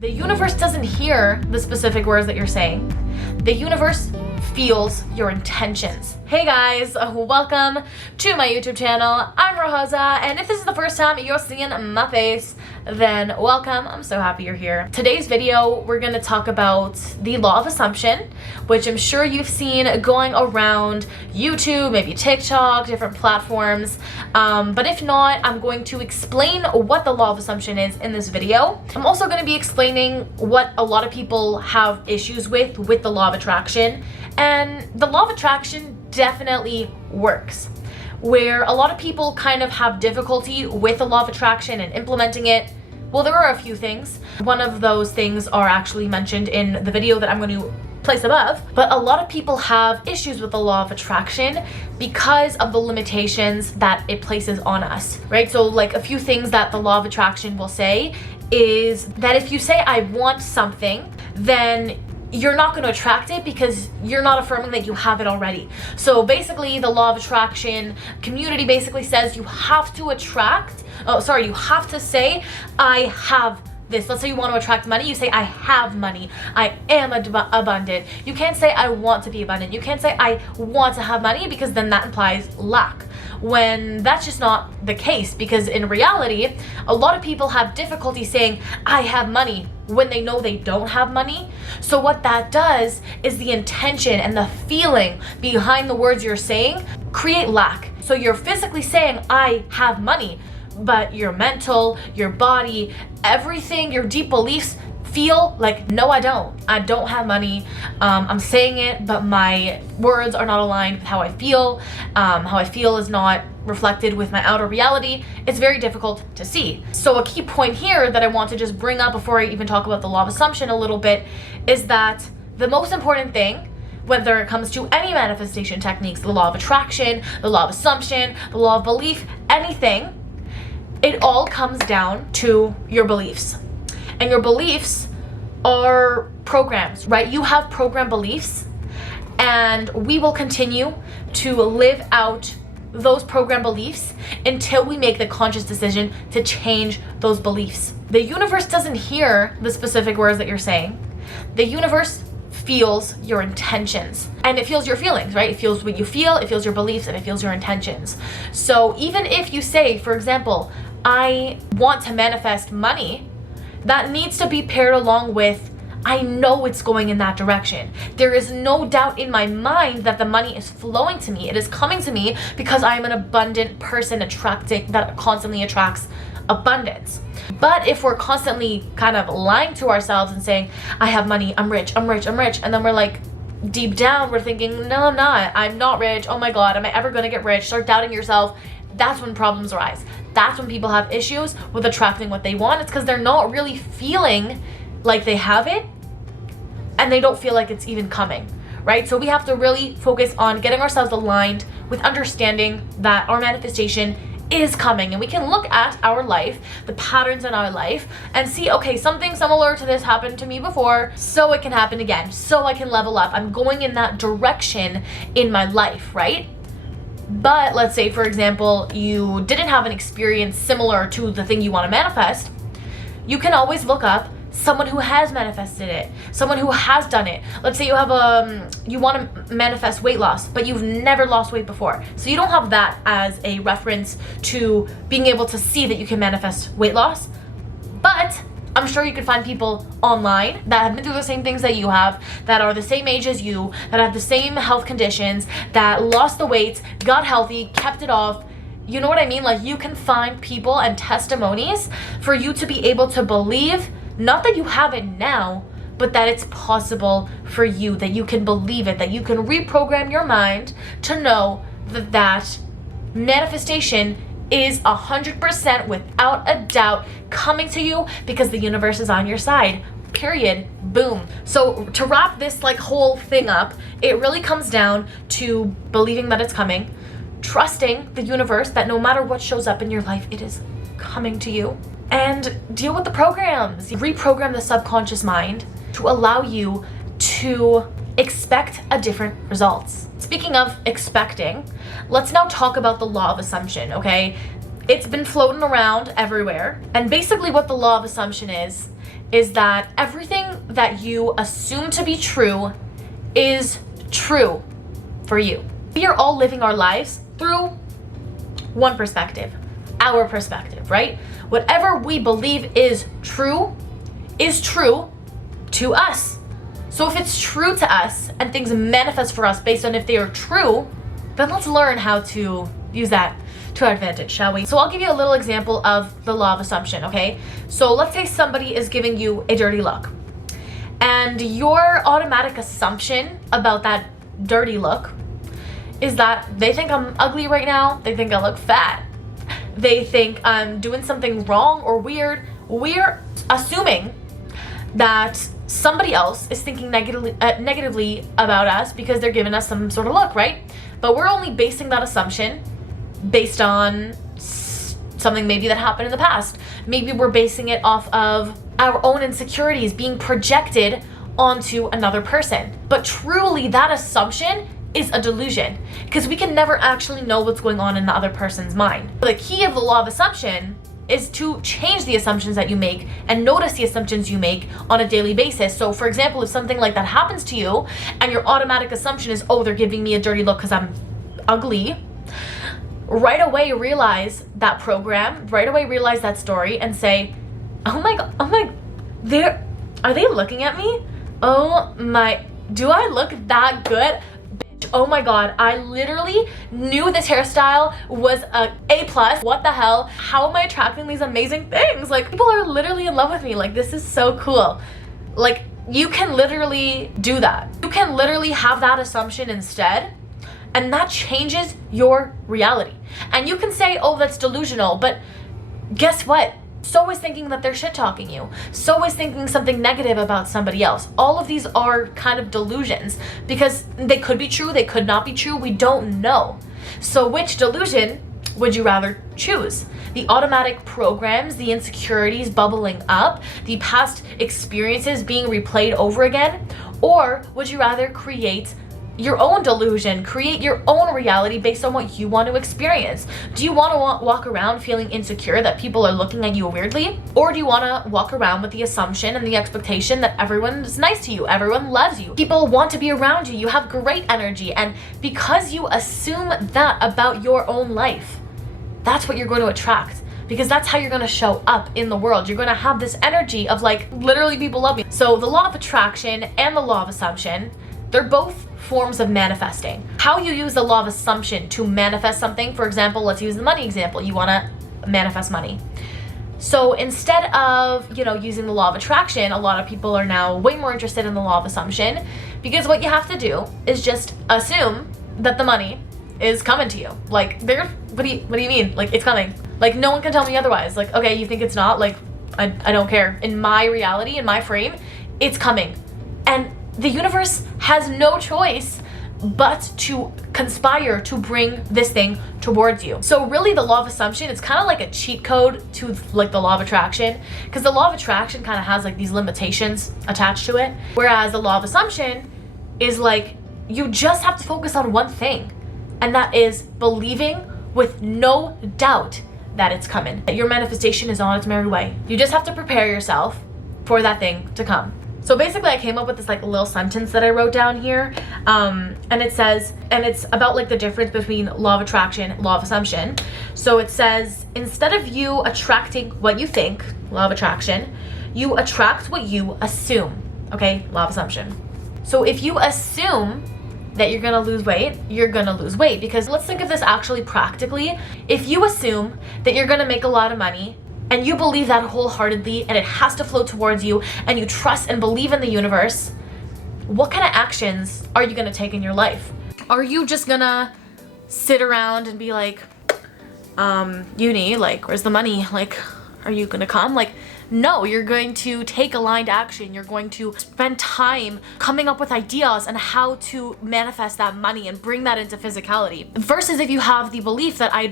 The universe doesn't hear the specific words that you're saying. The universe feels your intentions. Hey guys, welcome to my YouTube channel. I'm Rohaza, and if this is the first time you're seeing my face, then welcome. I'm so happy you're here. Today's video, we're gonna talk about the law of assumption, which I'm sure you've seen going around YouTube, maybe TikTok, different platforms. But if not, I'm going to explain what the law of assumption is in this video. I'm also gonna be explaining what a lot of people have issues with the law of attraction. And the law of attraction definitely works. Where a lot of people kind of have difficulty with the law of attraction and implementing it, well, there are a few things. One of those things are actually mentioned in the video that I'm going to place above. But a lot of people have issues with the law of attraction because of the limitations that it places on us, right? So like a few things that the law of attraction will say is that if you say, I want something, then you're not going to attract it because you're not affirming that you have it already. So basically the law of attraction community basically says you have to you have to say, I have this. Let's say you want to attract money, you say, I have money, I am abundant. You can't say, I want to be abundant. You can't say, I want to have money, because then that implies lack, when that's just not the case. Because in reality, a lot of people have difficulty saying, I have money, when they know they don't have money. So what that does is the intention and the feeling behind the words you're saying create lack. So you're physically saying, I have money, but your mental, your body, everything, your deep beliefs feel like, no, I don't have money. I'm saying it, but my words are not aligned with how I feel. How I feel is not reflected with my outer reality. It's very difficult to see. So a key point here that I want to just bring up before I even talk about the law of assumption a little bit is that the most important thing, whether it comes to any manifestation techniques, the law of attraction, the law of assumption, the law of belief, anything, it all comes down to your beliefs. And your beliefs are programs, right? You have program beliefs, and we will continue to live out those program beliefs until we make the conscious decision to change those beliefs. The universe doesn't hear the specific words that you're saying. The universe feels your intentions, and it feels your feelings, right? It feels what you feel, it feels your beliefs, and it feels your intentions. So even if you say, for example, I want to manifest money, that needs to be paired along with, I know it's going in that direction. There is no doubt in my mind that the money is flowing to me. It is coming to me because I am an abundant person that constantly attracts abundance. But if we're constantly kind of lying to ourselves and saying, I have money, I'm rich, and then we're like, deep down, we're thinking, no, I'm not rich. Oh my God, am I ever gonna get rich? Start doubting yourself. That's when problems arise. That's when people have issues with attracting what they want. It's because they're not really feeling like they have it, and they don't feel like it's even coming, right? So we have to really focus on getting ourselves aligned with understanding that our manifestation is coming. And we can look at our life, the patterns in our life, and see, okay, something similar to this happened to me before, so it can happen again, so I can level up. I'm going in that direction in my life, right? But let's say, for example, you didn't have an experience similar to the thing you want to manifest. You can always look up someone who has manifested it, someone who has done it. Let's say you have you want to manifest weight loss, but you've never lost weight before. So you don't have that as a reference to being able to see that you can manifest weight loss. But I'm sure you can find people online that have been through the same things that you have, that are the same age as you, that have the same health conditions, that lost the weight, got healthy, kept it off. You know what I mean? Like, you can find people and testimonies for you to be able to believe, not that you have it now, but that it's possible for you, that you can believe it, that you can reprogram your mind to know that manifestation is 100% without a doubt coming to you, because the universe is on your side. Period. Boom. So to wrap this whole thing up, it really comes down to believing that it's coming, trusting the universe that no matter what shows up in your life, it is coming to you, and deal with the programs. Reprogram the subconscious mind to allow you to expect a different results. Speaking of expecting, let's now talk about the law of assumption, okay? It's been floating around everywhere, and basically what the law of assumption is is that everything that you assume to be true is true for you. We are all living our lives through one perspective, our perspective, right? Whatever we believe is true to us. So if it's true to us and things manifest for us based on if they are true, then let's learn how to use that to our advantage, shall we? So I'll give you a little example of the law of assumption, okay? So let's say somebody is giving you a dirty look, and your automatic assumption about that dirty look is that they think I'm ugly right now, they think I look fat, they think I'm doing something wrong or weird. We're assuming that somebody else is thinking negatively about us because they're giving us some sort of look, right? But we're only basing that assumption based on something maybe that happened in the past. Maybe we're basing it off of our own insecurities being projected onto another person. But truly, that assumption is a delusion, because we can never actually know what's going on in the other person's mind. The key of the law of assumption is to change the assumptions that you make and notice the assumptions you make on a daily basis. So for example, if something like that happens to you and your automatic assumption is, oh, they're giving me a dirty look because I'm ugly, right away realize that program, right away realize that story and say, oh my God, are they looking at me? Oh my, do I look that good? Oh my God, I literally knew this hairstyle was a A+. What the hell? How am I attracting these amazing things? Like, people are literally in love with me. Like, this is so cool. Like, you can literally do that. You can literally have that assumption instead, and that changes your reality. And you can say, oh, that's delusional, but guess what? So is thinking that they're shit talking you. So is thinking something negative about somebody else. All of these are kind of delusions because they could be true, they could not be true, we don't know. So which delusion would you rather choose? The automatic programs, the insecurities bubbling up, the past experiences being replayed over again? Or would you rather create your own delusion, create your own reality based on what you want to experience? Do you want to walk around feeling insecure that people are looking at you weirdly? Or do you want to walk around with the assumption and the expectation that everyone is nice to you, everyone loves you, people want to be around you, you have great energy, and because you assume that about your own life, that's what you're going to attract. Because that's how you're going to show up in the world. You're going to have this energy of like, literally people love me. So the law of attraction and the law of assumption, they're both forms of manifesting. How you use the law of assumption to manifest something, for example, let's use the money example. You want to manifest money. So instead of, using the law of attraction, a lot of people are now way more interested in the law of assumption, because what you have to do is just assume that the money is coming to you. Like, what do you mean? Like, it's coming. Like, no one can tell me otherwise. Like, okay, you think it's not? Like, I don't care. In my reality, in my frame, it's coming. And the universe has no choice but to conspire to bring this thing towards you. So really the law of assumption, it's kind of like a cheat code to like the law of attraction, because the law of attraction kind of has like these limitations attached to it. Whereas the law of assumption is like, you just have to focus on one thing, and that is believing with no doubt that it's coming. Your manifestation is on its merry way. You just have to prepare yourself for that thing to come. So basically I came up with this like little sentence that I wrote down here, and it says, and it's about like the difference between law of attraction, law of assumption. So it says, instead of you attracting what you think, law of attraction, you attract what you assume, okay, law of assumption. So if you assume that you're gonna lose weight, you're gonna lose weight. Because let's think of this actually practically. If you assume that you're gonna make a lot of money, and you believe that wholeheartedly, and it has to flow towards you, and you trust and believe in the universe, what kind of actions are you gonna take in your life? Are you just gonna sit around and be like, uni, like, where's the money? Like, are you gonna come? Like, no, you're going to take aligned action. You're going to spend time coming up with ideas on how to manifest that money and bring that into physicality. Versus if you have the belief that I really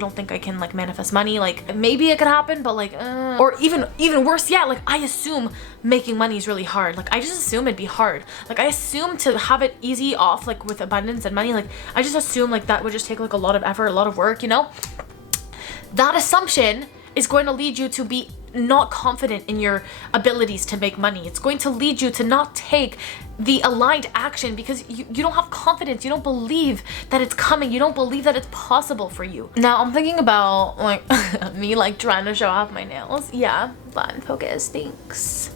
don't think I can like manifest money. Like, maybe it could happen, but like, or even worse yet, like I assume making money is really hard. Like I just assume it'd be hard. Like I assume to have it easy off, like with abundance and money, like I just assume like that would just take like a lot of effort, a lot of work, That assumption is going to lead you to be not confident in your abilities to make money. It's going to lead you to not take the aligned action because you don't have confidence. You don't believe that it's coming. You don't believe that it's possible for you. Now I'm thinking about like me like trying to show off my nails. Yeah, button focus, thanks.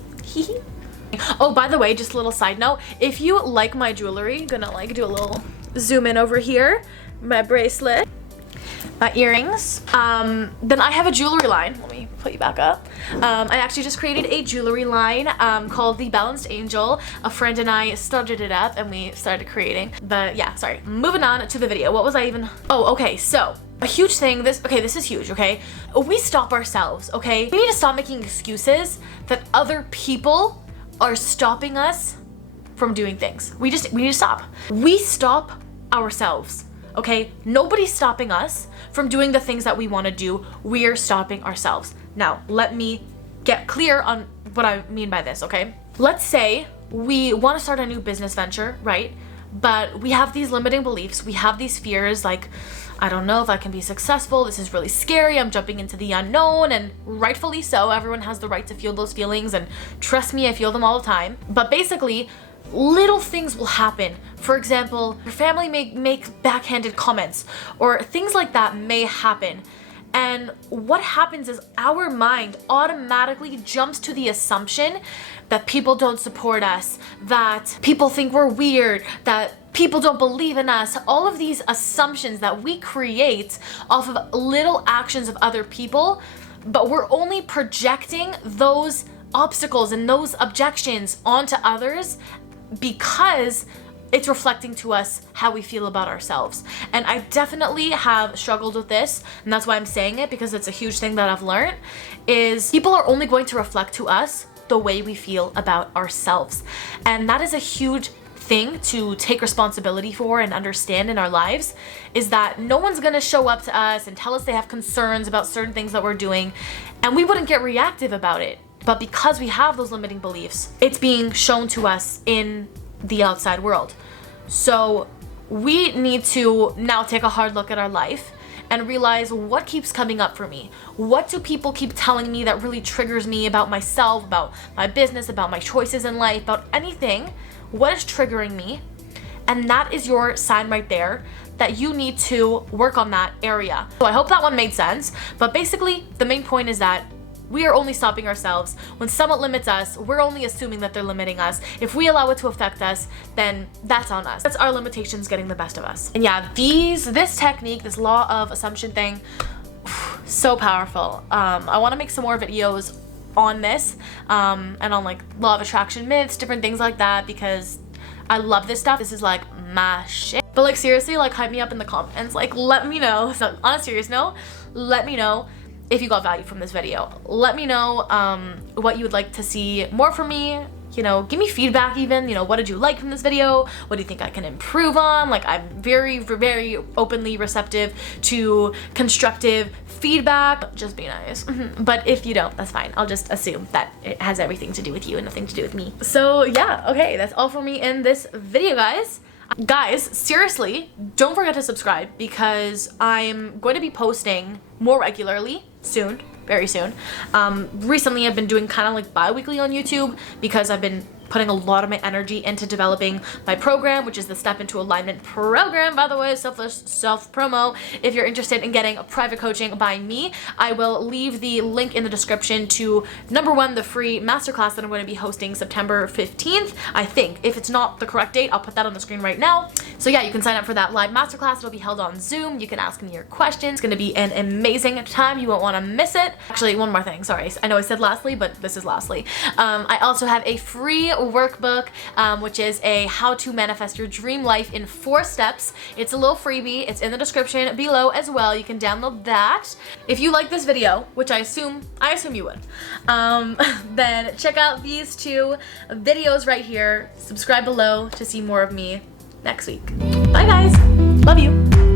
Oh, by the way, just a little side note, if you like my jewelry, gonna like do a little zoom in over here, my bracelet, my earrings, then I have a jewelry line. Let me put you back up. I actually just created a jewelry line called the Balanced Angel. A friend and I started it up and we started creating. But yeah, sorry, moving on to the video. What was I even? Oh, okay, so a huge thing, this is huge, okay? We stop ourselves, okay? We need to stop making excuses that other people are stopping us from doing things. We need to stop. We stop ourselves, okay? Nobody's stopping us from doing the things that we want to do. We're stopping ourselves. Now, let me get clear on what I mean by this, okay? Let's say we want to start a new business venture, right? But we have these limiting beliefs. We have these fears like, I don't know if I can be successful. This is really scary. I'm jumping into the unknown, and rightfully so. Everyone has the right to feel those feelings, and trust me, I feel them all the time. But basically, little things will happen. For example, your family may make backhanded comments, or things like that may happen. And what happens is our mind automatically jumps to the assumption that people don't support us, that people think we're weird, that people don't believe in us. All of these assumptions that we create off of little actions of other people, but we're only projecting those obstacles and those objections onto others because it's reflecting to us how we feel about ourselves. And I definitely have struggled with this, and that's why I'm saying it, because it's a huge thing that I've learned, is people are only going to reflect to us the way we feel about ourselves. And that is a huge thing to take responsibility for and understand in our lives, is that no one's gonna show up to us and tell us they have concerns about certain things that we're doing, and we wouldn't get reactive about it. But because we have those limiting beliefs, it's being shown to us in the outside world. So we need to now take a hard look at our life and realize what keeps coming up for me. What do people keep telling me that really triggers me about myself, about my business, about my choices in life, about anything? What is triggering me? And that is your sign right there that you need to work on that area. So I hope that one made sense. But basically, the main point is that we are only stopping ourselves. When someone limits us, we're only assuming that they're limiting us. If we allow it to affect us, then that's on us. That's our limitations getting the best of us. And yeah, this technique, this law of assumption thing, so powerful. I want to make some more videos on this and on like law of attraction myths, different things like that, because I love this stuff. This is like my shit. But like seriously, like hype me up in the comments. Like let me know. So on a serious note, let me know if you got value from this video. Let me know what you would like to see more from me. You know, give me feedback even, you know, what did you like from this video? What do you think I can improve on? Like I'm very, very openly receptive to constructive feedback. Just be nice. But if you don't, that's fine. I'll just assume that it has everything to do with you and nothing to do with me. So yeah, okay, that's all for me in this video, guys. Guys, seriously, don't forget to subscribe because I'm going to be posting more regularly soon, very soon. Recently I've been doing kind of like bi-weekly on YouTube because I've been putting a lot of my energy into developing my program, which is the Step into Alignment program, by the way, self promo. If you're interested in getting private coaching by me, I will leave the link in the description to #1, the free masterclass that I'm going to be hosting September 15th, I think. If it's not the correct date, I'll put that on the screen right now. So yeah, you can sign up for that live masterclass. It'll be held on Zoom. You can ask me your questions. It's going to be an amazing time. You won't want to miss it. Actually, one more thing. Sorry. I know I said lastly, but this is lastly. I also have a free workbook, which is a how to manifest your dream life in 4 steps. It's a little freebie. It's in the description below as well. You can download that. If you like this video, which I assume you would, then check out these 2 videos right here. Subscribe below to see more of me next week. Bye guys. Love you.